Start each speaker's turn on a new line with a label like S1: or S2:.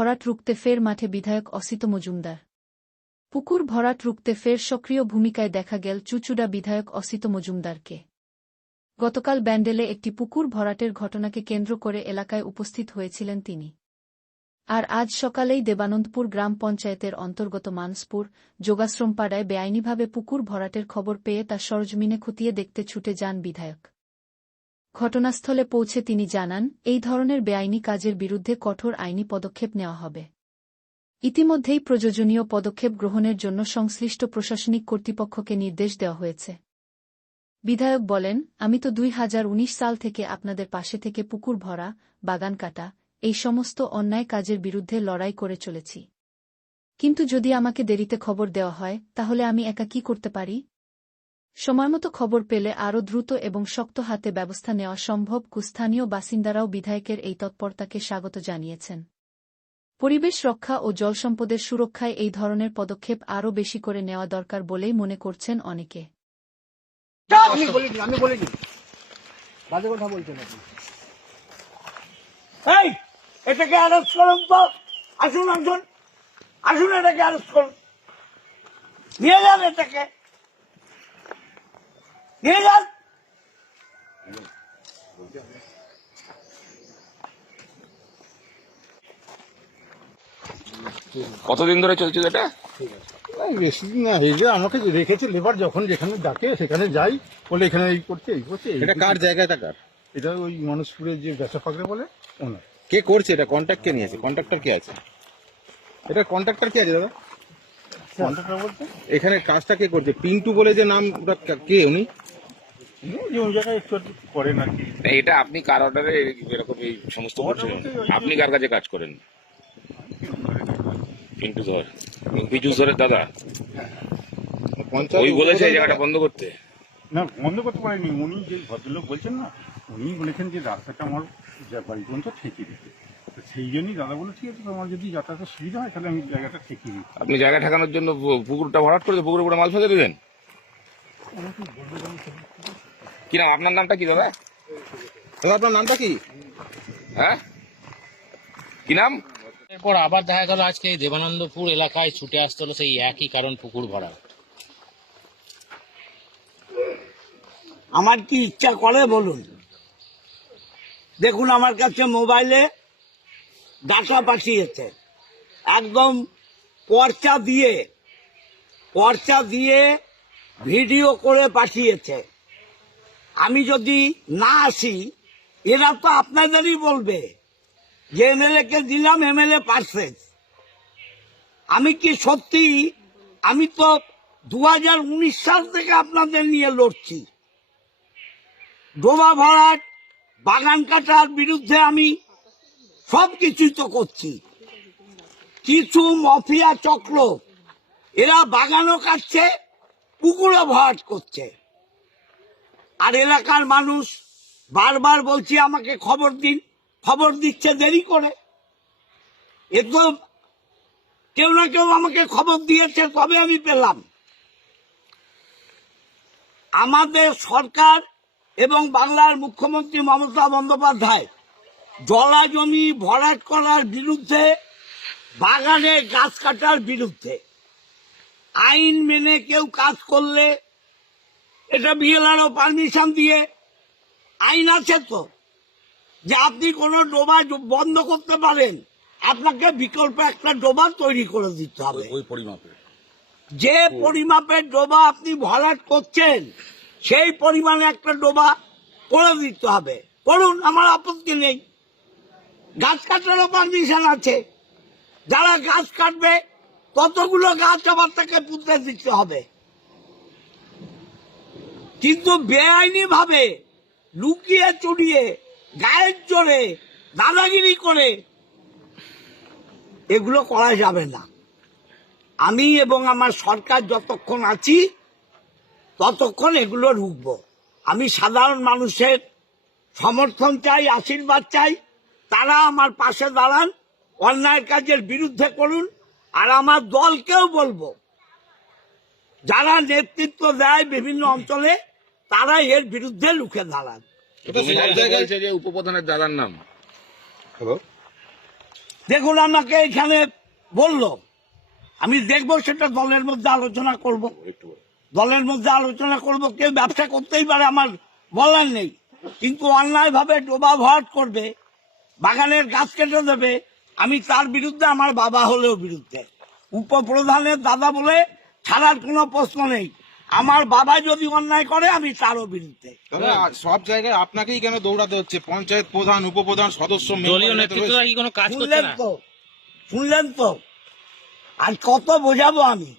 S1: ভরাট রুখতে ফের মাঠে বিধায়ক অসিত মজুমদার। পুকুর ভরাট রুখতে ফের সক্রিয় ভূমিকায় দেখা গেল চুচুড়া বিধায়ক অসিত মজুমদারকে। গতকাল ব্যান্ডেলে একটি পুকুর ভরাটের ঘটনাকে কেন্দ্র করে এলাকায় উপস্থিত হয়েছিলেন তিনি। আর আজ সকালেই দেবানন্দপুর গ্রাম পঞ্চায়েতের অন্তর্গত মানসপুর, যোগাশ্রমপাড়ায় বেআইনিভাবে পুকুর ভরাটের খবর পেয়ে তা সরজমিনে খতিয়ে দেখতে ছুটে যান বিধায়ক। ঘটনাস্থলে পৌঁছে তিনি জানান, এই ধরনের বেআইনি কাজের বিরুদ্ধে কঠোর আইনি পদক্ষেপ নেওয়া হবে। ইতিমধ্যেই প্রয়োজনীয় পদক্ষেপ গ্রহণের জন্য সংশ্লিষ্ট প্রশাসনিক কর্তৃপক্ষকে নির্দেশ দেওয়া হয়েছে। বিধায়ক বলেন, আমি তো দুই হাজার উনিশ সাল থেকে আপনাদের পাশে থেকে পুকুর ভরা, বাগান কাটা, এই সমস্ত অন্যায় কাজের বিরুদ্ধে লড়াই করে চলেছি। কিন্তু যদি আমাকে দেরিতে খবর দেওয়া হয়, তাহলে আমি একা কি করতে পারি? সময়মতো খবর পেলে আরও দ্রুত এবং শক্ত হাতে ব্যবস্থা নেওয়া সম্ভব, কুস্থানীয় বাসিন্দারাও বিধায়কের এই তৎপরতাকে স্বাগত জানিয়েছেন। পরিবেশ রক্ষা ও জলসম্পদের সুরক্ষায় এই ধরনের পদক্ষেপ আরও বেশি করে নেওয়া দরকার বলেই মনে করছেন অনেকে।
S2: এটাকে করুন। নিয়ে যান এটাকে। নিয়ে যান
S3: কতদিন ধরে চলছে এটা?
S4: বেশি দিন না এই যে আমাকে রেখেছে লেবার যখন যেখানে ডাকে সেখানে যাই বলে এখানে এই করছে এই করছে
S5: এটা কার। জায়গাটা কার?
S4: এটা ওই মানুষপুরের যে বেচা ফাঁকড়ে বলে ওনার।
S5: কে করছে এটা? কন্ট্রাক্ট কে নিয়েছে? কন্ট্রাক্টর কে আছে? এটা কন্ট্রাক্টর কে আছে দাদা?
S4: কন্ট্রাক্টর বলতে?
S5: এখানে কাজটা কে করছে? পিন্টু বলে যে নাম ওটা কে উনি?
S4: করেন আর কি
S3: এটা আপনি কার অর্ডারে এরকম এই সমস্ত করছেন? আপনি কার কাছে কাজ করেন? পিন্টু ধর। পিজু ধরের দাদা। ওই বলেছে এই জায়গাটা বন্ধ করতে।
S4: না বন্ধ করতে পারেনি। উনি যে ভদ্রলোক বলছেন না উনি বলেছেন যে রাস্তাটা আমার বাড়ি পর্যন্ত ঠেকে দিতে। তো সেই জন্যই দাদা বলে ঠিক আছে তোমার যদি যাতায়াতের সুবিধা হয় তাহলে আমি জায়গাটা ঠেকে দিই।
S3: আপনি জায়গা ঠেকানোর জন্য পুকুরটা ভরাট করে পুকুরের উপরে মাল ফেলে দিলেন কি নাম? আপনার নামটা কি দাদা?
S5: দাদা আপনার নামটা কি?
S3: হ্যাঁ? কি নাম?
S6: এরপর আবার দেখা গেল আজকে এই দেবানন্দপুর এলাকায় ছুটে আসতে হলো সেই একই কারণ পুকুর ভরা।
S2: আমার কি ইচ্ছা করে বলুন? দেখুন আমার কাছে মোবাইলে ডাটা পাঠিয়েছে। একদম পর্চা দিয়ে পর্চা দিয়ে ভিডিও করে পাঠিয়েছে। আমি যদি না আসি, এরা তো আপনাদেরই বলবে। যে এমএলএ কে দিলাম, এমএলএ পারফেক্ট। আমি কি সত্যি? আমি তো দু হাজার উনিশ সাল থেকে আপনাদের নিয়ে লড়ছি। ডোবা ভরাট, বাগান কাটার বিরুদ্ধে আমি সব কিছুই তো করছি। কিছু মফিয়া চক্র, এরা বাগানও কাটছে, পুকুরও ভরাট করছে। আর এলাকার মানুষ বারবার বলছি, আমাকে খবর দিন। খবর দিচ্ছে দেরি করে। এ তো কেউ না কেউ আমাকে খবর দিয়েছে, তবে আমি পেলাম। আমাদের সরকার এবং বাংলার মুখ্যমন্ত্রী মমতা বন্দ্যোপাধ্যায় জলা জমি ভরাট করার বিরুদ্ধে, বাগানে গাছ কাটার বিরুদ্ধে, আইন মেনে কেউ কাজ করলে এটা বিএলআরও পারমিশন দিয়ে আইন আছে তো যে আপনি কোনো ডোবা বন্ধ করতে পারেন আপনাকে বিকল্প একটা ডোবা তৈরি করে দিতে হবে।
S3: ওই পরিমাপে।
S2: যে পরিমাপের ডোবা আপনি ভরাট করছেন সেই পরিমাণে একটা ডোবা করে দিতে হবে। করুন আমার আপত্তি নেই। গাছ কাটারও পারমিশন আছে। যারা গাছ কাটবে ততগুলো গাছ আবার তাকে পুঁতে দিতে হবে। কিন্তু বেআইনি ভাবে লুকিয়ে চুরিয়ে, গায়ের জোরে দাদাগিরি করে এগুলো করা যাবে না। আমি এবং আমার সরকার যতক্ষণ আছি, ততক্ষণ এগুলো রুখব। আমি সাধারণ মানুষের সমর্থন চাই, আশীর্বাদ চাই। তারা আমার পাশে দাঁড়ান, অন্যায়ের কাজের বিরুদ্ধে করুন, আর আমার দলকেও বলব, যারা নেতৃত্ব দেয় বিভিন্ন অঞ্চলে তারা এর বিরুদ্ধে লুকে দাঁড়ান।
S3: উপপ্রধানের দাদার নাম।
S2: দেখুন আমাকে এখানে বলল আমি দেখব সেটা দলের মধ্যে আলোচনা করব। দলের মধ্যে আলোচনা করব কেউ ব্যবসা করতেই পারে আমার বলার নেই। কিন্তু অন্যায় ভাবে ডোবা ভরাট করবে বাগানের গাছ কেটে দেবে আমি তার বিরুদ্ধে আমার বাবা হলেও বিরুদ্ধে। উপপ্রধানের দাদা বলে ছাড়ার কোনো প্রশ্ন নেই। আমার বাবা যদি অন্যায় করে আমি তারও বিরুদ্ধে।
S5: তবে সব জায়গায় আপনাকেই কেন দৌড়াতে হচ্ছে? পঞ্চায়েত প্রধান উপপ্রধান সদস্য
S2: শুনলেন তো? শুনলেন তো? আর কত বোঝাবো আমি?